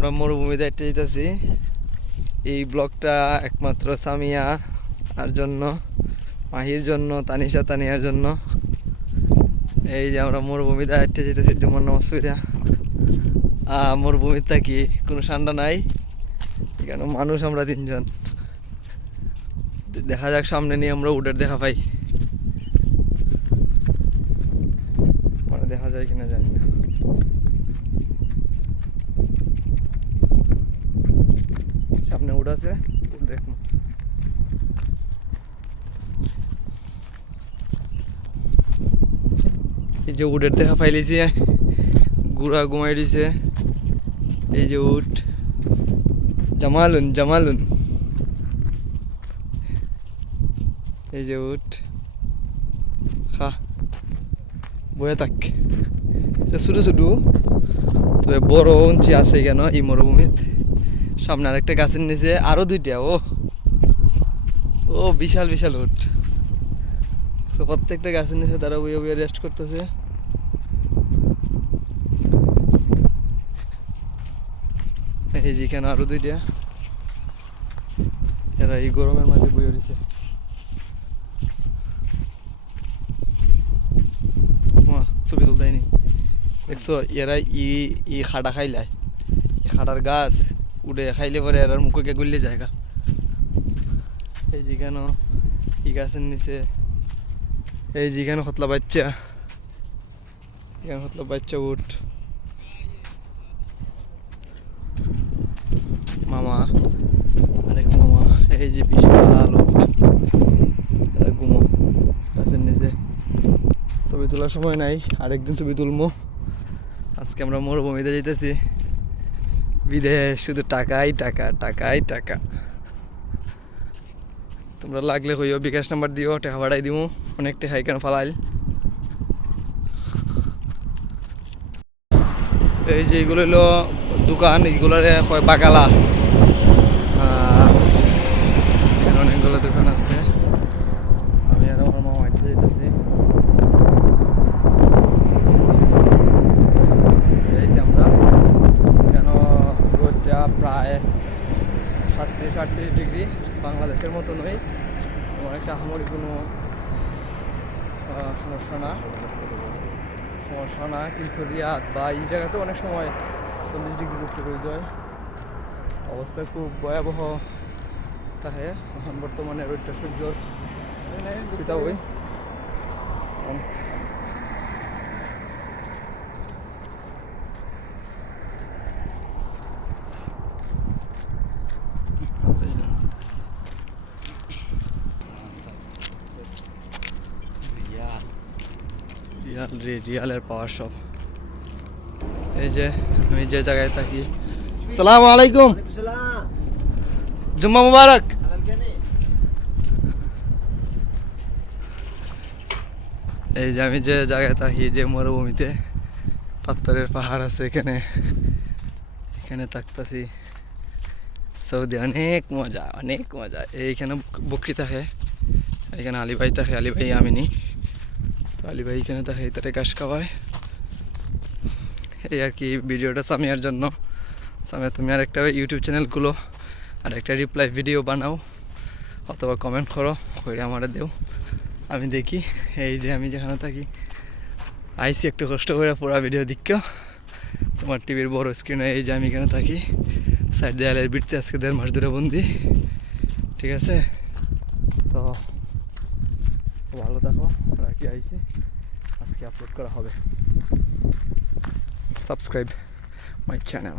আমরা মরুভূমিতে একটা যেতেছি। এই ব্লগটা একমাত্র সামিয়া আর জন্য, মাহির জন্য, তানিশা তানিয়ার জন্য। এই যে আমরা মরুভূমিতে একটা যেতেছি জুমার নামাজ পড়িয়া। মরুভূমিতে কি কোনো ঠান্ডা নাই, কেন মানুষ আমরা তিনজন। দেখা যাক সামনে নিয়ে আমরা উটের দেখা পাই, মানে দেখা যায় কিনা জানি না। সামনে উট আছে, উট দেখুন। এই যে উটের দেখা পাইলিছি, গুড়া ঘুমাই দিছে। এই যে উট, জামালুন জামালুন। এই যে উট খা বয়ে থাক। ছোটো ছোটো তবে বড় উঞ্চি আছে কেন এই মরুভূমিত। সামনে আরেকটা গাছের নিচে আরো দুইটা। ও ও বিশাল বিশাল উট। তো প্রত্যেকটা গাছের নিচে তারা বইয়ে বইয়ে রেস্ট করতেছে। এই যেখানে আরো দুইটা, এরা এই গরমের মাঝে বইয়ে দিছে। ছবি তুলতাইনি দেখছো, এরা ই ই খাটা খাইলায়, খাটার গাছ উড়ে খাইলে পরে এরার মুখে গুললে জায়গা। এই যেখানে ই গাছের নিচে, এই যেখানে হতলা বাচ্চা, এখানে হতলা বাচ্চা উঠ মামা, আরেক মামা। এই যে বিশাল উঠ, এরা ঘুমো গাছের নিচে। ছবি তোলার সময় নাই, আরেকদিন ছবি তুলবো। আজকে আমরা মরুভূমিতে যেতেছি, বিদেশ শুধু টাকাই টাকা টাকাই টাকা। তোমরা লাগলে কইও, বিকাশ নাম্বার দিও, টাকা ভাড়াই দিমু। অনেক টাকা এখানে ফালাইল। এই যে এগুলো হলো দোকান, এইগুলোর কয় বাগালা। এখানে অনেকগুলো দোকান আছে। আমি আর আমার মামা হাঁটতে যেতেছি। আমরা কেন রোদটা প্রায় 37-38 ডিগ্রি, বাংলাদেশের মতো নয়, অনেকটা আহামরি কোনো সমস্যা না। কিন্তু রিয়াদ বা এই জায়গাতে অনেক সময় 40 ডিগ্রির উপরে রোদ হয়। অবস্থা খুব ভয়াবহ থাকে। এখন বর্তমানে রোদটা সহ্য দিতে ওই রিয়ালের পাওয়ার সব। এই যে আমি যে জায়গায় থাকি। আসসালামু আলাইকুম, জুম্মা মুবারক। এই যে আমি যে জায়গায় থাকি, যে মরুভূমিতে পাথরের পাহাড় আছে, এখানে থাকতেছি। সৌদি অনেক মজা, অনেক মজা। এইখানে বকরি থাকে, এখানে আলী ভাই থাকে, আলী ভাই আমিনি। তো আলী ভাই এখানে থাকে, তাতে ঘাস খাওয়ায়। এই আর কি ভিডিওটা সামিয়ার জন্য। সামিয়া, তুমি আর একটা ইউটিউব চ্যানেল খুলো, আর একটা রিপ্লাই ভিডিও বানাও, অথবা কমেন্ট করো, করে আমার দেও, আমি দেখি। এই যে আমি যেখানে থাকি আইসি একটু কষ্ট করে পুরো ভিডিও দিকে তোমার টিভির বড় স্ক্রিনে। এই যে আমি এখানে থাকি সাইড দেয়ালের বিটতে, আজকে 1.5 মাস ধরে বন্দি। ঠিক আছে, তো ভালো থাকো, রাখি। আইসি আজকে আপলোড করা হবে। Subscribe my channel.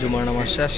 জুমার নামাজ শেষ।